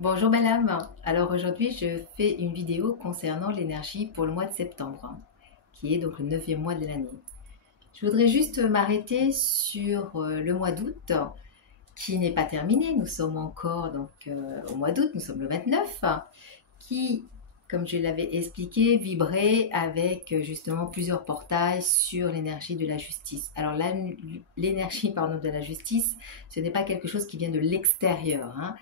Bonjour belle âme. Alors aujourd'hui je fais une vidéo concernant l'énergie pour le mois de septembre, qui est donc le neuvième mois de l'année. Je voudrais juste m'arrêter sur le mois d'août, qui n'est pas terminé. Nous sommes encore au mois d'août, nous sommes le 29, qui, comme je l'avais expliqué, vibrait avec justement plusieurs portails sur l'énergie de la justice. Alors l'énergie de la justice, ce n'est pas quelque chose qui vient de l'extérieur, hein.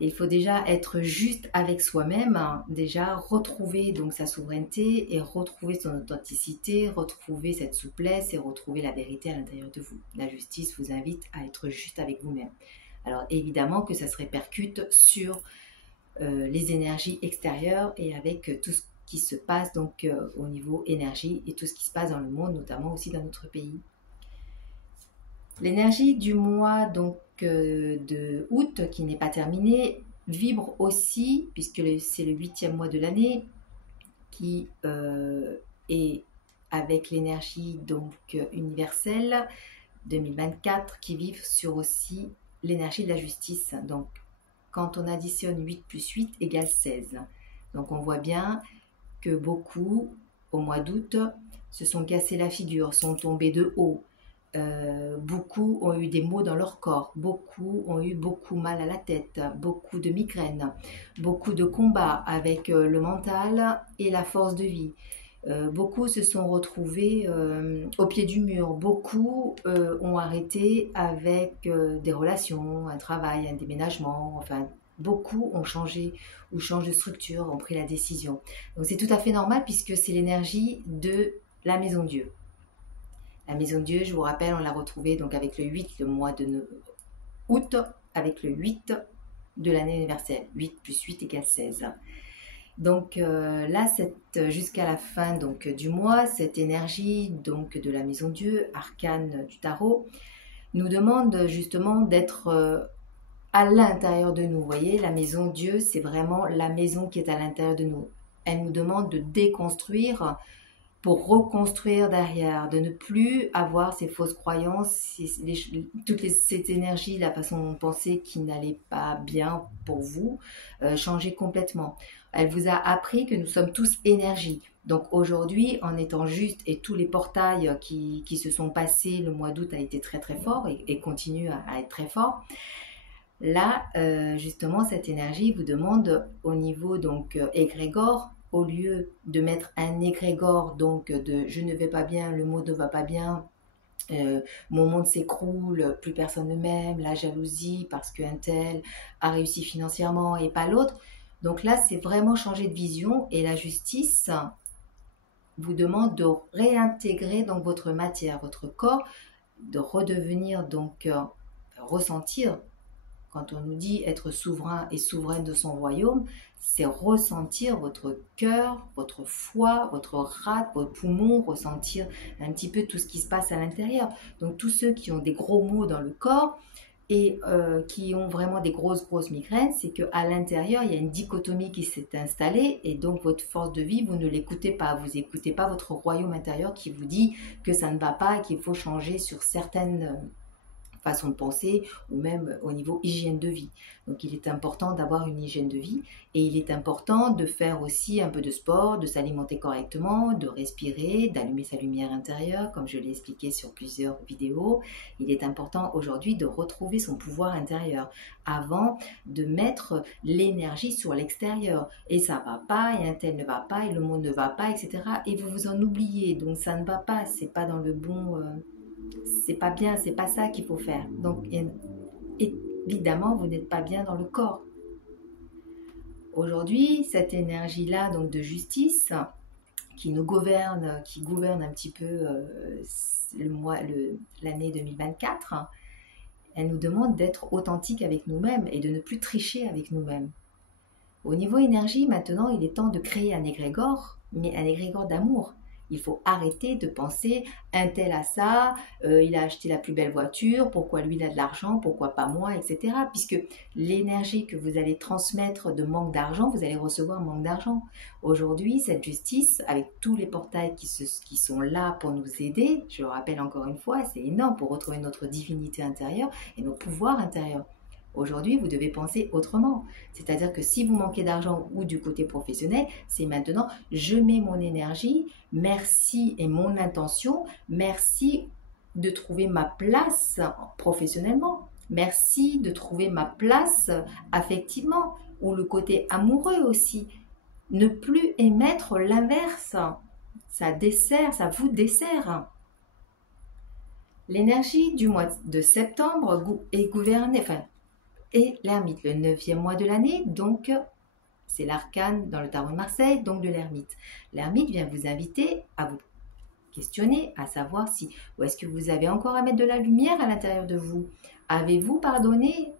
Il faut déjà être juste avec soi-même, hein, déjà retrouver donc sa souveraineté et retrouver son authenticité, retrouver cette souplesse et retrouver la vérité à l'intérieur de vous. La justice vous invite à être juste avec vous-même. Alors évidemment que ça se répercute sur les énergies extérieures et avec tout ce qui se passe donc au niveau énergie et tout ce qui se passe dans le monde, notamment aussi dans notre pays. L'énergie du mois de août qui n'est pas terminé vibre aussi, puisque c'est le 8e mois de l'année, qui est avec l'énergie universelle 2024 qui vibre sur aussi l'énergie de la justice. Donc quand on additionne 8 plus 8 égale 16. Donc on voit bien que beaucoup au mois d'août se sont cassés la figure, sont tombés de haut. Beaucoup ont eu des maux dans leur corps, beaucoup ont eu beaucoup mal à la tête, beaucoup de migraines, beaucoup de combats avec le mental et la force de vie. Beaucoup se sont retrouvés au pied du mur, beaucoup ont arrêté avec des relations, un travail, un déménagement, enfin beaucoup ont changé ou changent de structure, ont pris la décision. Donc c'est tout à fait normal puisque c'est l'énergie de la maison Dieu. La maison de Dieu, je vous rappelle, on l'a retrouvée donc avec le 8, le mois de août, avec le 8 de l'année universelle. 8 plus 8 égale 16. Donc là, jusqu'à la fin du mois, cette énergie donc de la maison de Dieu, arcane du tarot, nous demande justement d'être à l'intérieur de nous. Vous voyez, la maison de Dieu, c'est vraiment la maison qui est à l'intérieur de nous. Elle nous demande de déconstruire pour reconstruire derrière, de ne plus avoir ces fausses croyances, cette énergie, la façon de penser qui n'allait pas bien pour vous, changer complètement. Elle vous a appris que nous sommes tous énergie. Donc aujourd'hui, en étant juste, et tous les portails qui se sont passés, le mois d'août a été très très fort et continue à être très fort. Là, justement, cette énergie vous demande au niveau égrégore, au lieu de mettre un égrégore de je ne vais pas bien, le mot ne va pas bien, mon monde s'écroule, plus personne ne m'aime, la jalousie parce qu'un tel a réussi financièrement et pas l'autre. Donc là, c'est vraiment changer de vision et la justice vous demande de réintégrer donc votre matière, votre corps, de redevenir ressentir. Quand on nous dit être souverain et souveraine de son royaume, c'est ressentir votre cœur, votre foie, votre rate, vos poumons, ressentir un petit peu tout ce qui se passe à l'intérieur. Donc tous ceux qui ont des gros maux dans le corps et qui ont vraiment des grosses migraines, c'est qu'à l'intérieur, il y a une dichotomie qui s'est installée et donc votre force de vie, vous ne l'écoutez pas. Vous n'écoutez pas votre royaume intérieur qui vous dit que ça ne va pas et qu'il faut changer sur certaines façon de penser ou même au niveau hygiène de vie. Donc il est important d'avoir une hygiène de vie et il est important de faire aussi un peu de sport, de s'alimenter correctement, de respirer, d'allumer sa lumière intérieure comme je l'ai expliqué sur plusieurs vidéos. Il est important aujourd'hui de retrouver son pouvoir intérieur avant de mettre l'énergie sur l'extérieur et ça va pas et un tel ne va pas et le monde ne va pas, etc. Et vous vous en oubliez, donc ça ne va pas, c'est pas dans le bon c'est pas bien, c'est pas ça qu'il faut faire. Donc évidemment, vous n'êtes pas bien dans le corps. Aujourd'hui, cette énergie-là donc de justice qui nous gouverne, qui gouverne un petit peu l'année 2024, elle nous demande d'être authentique avec nous-mêmes et de ne plus tricher avec nous-mêmes. Au niveau énergie, maintenant, il est temps de créer un égrégore, mais un égrégore d'amour. Il faut arrêter de penser un tel a ça, il a acheté la plus belle voiture, pourquoi lui il a de l'argent, pourquoi pas moi, etc. Puisque l'énergie que vous allez transmettre de manque d'argent, vous allez recevoir manque d'argent. Aujourd'hui, cette justice, avec tous les portails qui sont là pour nous aider, je le rappelle encore une fois, c'est énorme pour retrouver notre divinité intérieure et nos pouvoirs intérieurs. Aujourd'hui, vous devez penser autrement. C'est-à-dire que si vous manquez d'argent ou du côté professionnel, c'est maintenant, je mets mon énergie, merci et mon intention, merci de trouver ma place professionnellement, merci de trouver ma place affectivement, ou le côté amoureux aussi. Ne plus émettre l'inverse. Ça dessert, ça vous dessert. L'énergie du mois de septembre est gouvernée, et l'ermite, le 9e mois de l'année, donc c'est l'arcane dans le tarot de Marseille, donc de l'ermite. L'ermite vient vous inviter à vous questionner, à savoir si, ou est-ce que vous avez encore à mettre de la lumière à l'intérieur de vous. Avez-vous pardonné?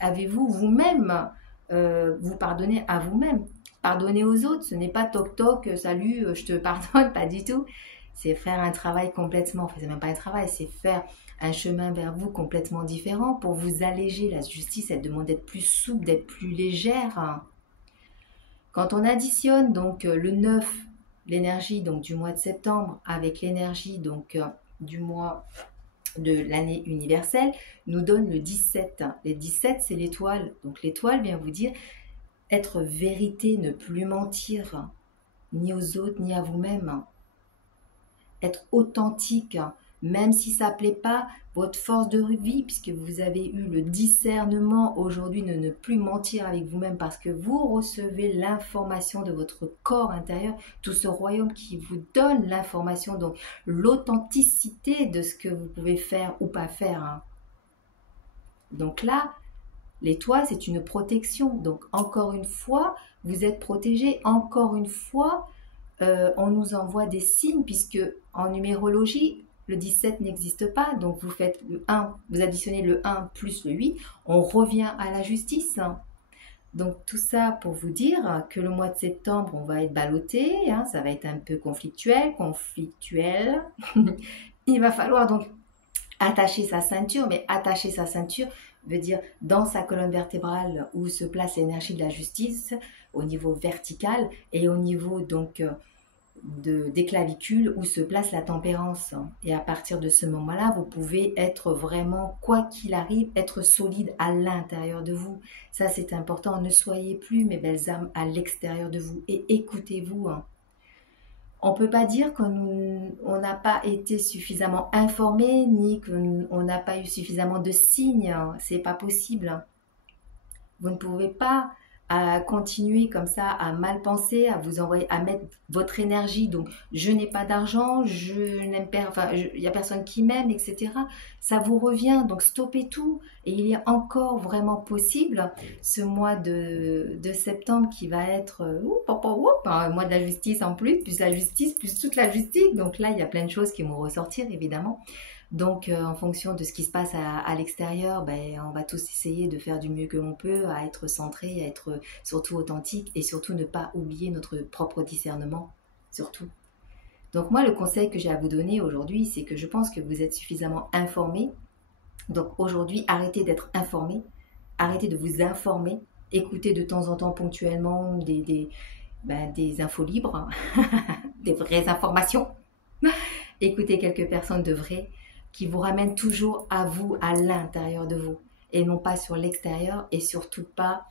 Avez-vous vous-même, vous pardonnez à vous-même? Pardonner aux autres, ce n'est pas toc toc, salut, je te pardonne, pas du tout. C'est faire un travail complètement, enfin c'est même pas un travail, c'est faire un chemin vers vous complètement différent pour vous alléger. La justice, elle demande d'être plus souple, d'être plus légère. Quand on additionne donc le 9, l'énergie donc du mois de septembre avec l'énergie donc du mois de l'année universelle, nous donne le 17. Les 17, c'est l'étoile. Donc l'étoile vient vous dire être vérité, ne plus mentir, ni aux autres, ni à vous-même. Être authentique, même si ça ne plaît pas, votre force de vie, puisque vous avez eu le discernement aujourd'hui de ne plus mentir avec vous-même parce que vous recevez l'information de votre corps intérieur, tout ce royaume qui vous donne l'information, donc l'authenticité de ce que vous pouvez faire ou pas faire. Donc là, l'étoile, c'est une protection. Donc encore une fois, vous êtes protégé. Encore une fois, on nous envoie des signes puisque en numérologie, le 17 n'existe pas. Donc vous faites le 1, vous additionnez le 1 plus le 8, on revient à la justice. Donc tout ça pour vous dire que le mois de septembre, on va être ballotté, ça va être un peu conflictuel. Il va falloir donc attacher sa ceinture, mais attacher sa ceinture veut dire dans sa colonne vertébrale où se place l'énergie de la justice au niveau vertical et au niveau donc des clavicules où se place la tempérance. Et à partir de ce moment-là, vous pouvez être vraiment, quoi qu'il arrive, être solide à l'intérieur de vous. Ça, c'est important. Ne soyez plus, mes belles âmes, à l'extérieur de vous et écoutez-vous. On ne peut pas dire qu'on n'a pas été suffisamment informé ni qu'on n'a pas eu suffisamment de signes. C'est pas possible. Vous ne pouvez pas continuer comme ça à mal penser, à vous envoyer, à mettre votre énergie. Donc, je n'ai pas d'argent, je n'aime pas, enfin, il n'y a personne qui m'aime, etc. Ça vous revient. Donc, stoppez tout. Et il est encore vraiment possible ce mois de septembre qui va être un mois de la justice en plus la justice, plus toute la justice. Donc là, il y a plein de choses qui vont ressortir, évidemment. Donc, en fonction de ce qui se passe à l'extérieur, on va tous essayer de faire du mieux que l'on peut, à être centré, à être surtout authentique et surtout ne pas oublier notre propre discernement, surtout. Donc moi, le conseil que j'ai à vous donner aujourd'hui, c'est que je pense que vous êtes suffisamment informés. Donc aujourd'hui, arrêtez d'être informés, arrêtez de vous informer, écoutez de temps en temps ponctuellement des infos libres, des vraies informations. Écoutez quelques personnes de vraies qui vous ramènent toujours à vous, à l'intérieur de vous, et non pas sur l'extérieur, et surtout pas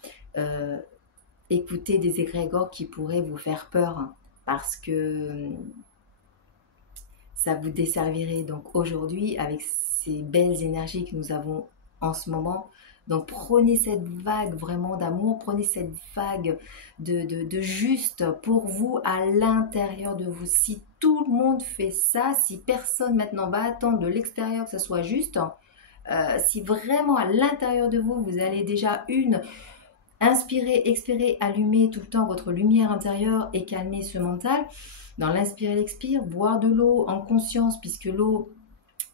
écouter des égrégores qui pourraient vous faire peur, parce que ça vous desservirait. Donc aujourd'hui, avec ces belles énergies que nous avons en ce moment, donc prenez cette vague vraiment d'amour, prenez cette vague de juste pour vous à l'intérieur de vous. Si tout le monde fait ça, si personne maintenant va attendre de l'extérieur que ce soit juste, si vraiment à l'intérieur de vous, vous allez déjà inspirer, expirer, allumer tout le temps votre lumière intérieure et calmer ce mental. Dans l'inspire et l'expire, boire de l'eau en conscience, puisque l'eau,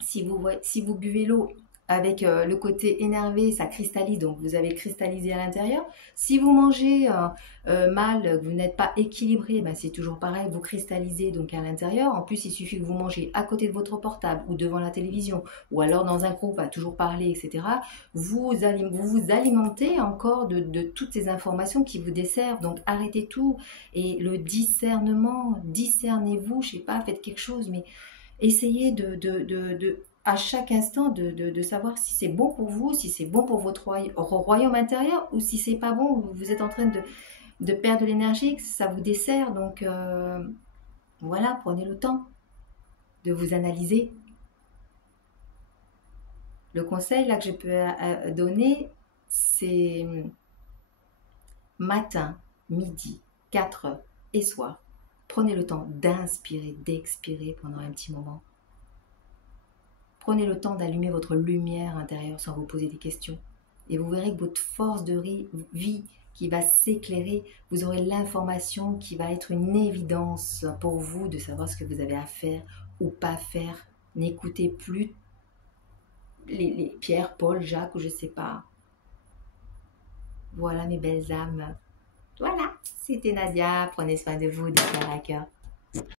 si vous buvez l'eau avec le côté énervé, ça cristallise, donc vous avez cristallisé à l'intérieur. Si vous mangez mal, que vous n'êtes pas équilibré, c'est toujours pareil, vous cristallisez donc à l'intérieur. En plus, il suffit que vous mangez à côté de votre portable ou devant la télévision, ou alors dans un groupe à toujours parler, etc. Vous vous alimentez encore de toutes ces informations qui vous desservent, donc arrêtez tout. Et le discernement, discernez-vous, je sais pas, faites quelque chose, mais essayez à chaque instant de savoir si c'est bon pour vous, si c'est bon pour votre royaume intérieur ou si c'est pas bon, vous êtes en train de perdre de l'énergie, que ça vous dessert. Donc voilà, prenez le temps de vous analyser. Le conseil là que je peux donner, c'est matin, midi, 4 heures et soir. Prenez le temps d'inspirer, d'expirer pendant un petit moment. Prenez le temps d'allumer votre lumière intérieure sans vous poser des questions. Et vous verrez que votre force de vie qui va s'éclairer, vous aurez l'information qui va être une évidence pour vous de savoir ce que vous avez à faire ou pas faire. N'écoutez plus les Pierre, Paul, Jacques ou je ne sais pas. Voilà mes belles âmes. Voilà, c'était Nadia. Prenez soin de vous, des cœurs à cœur.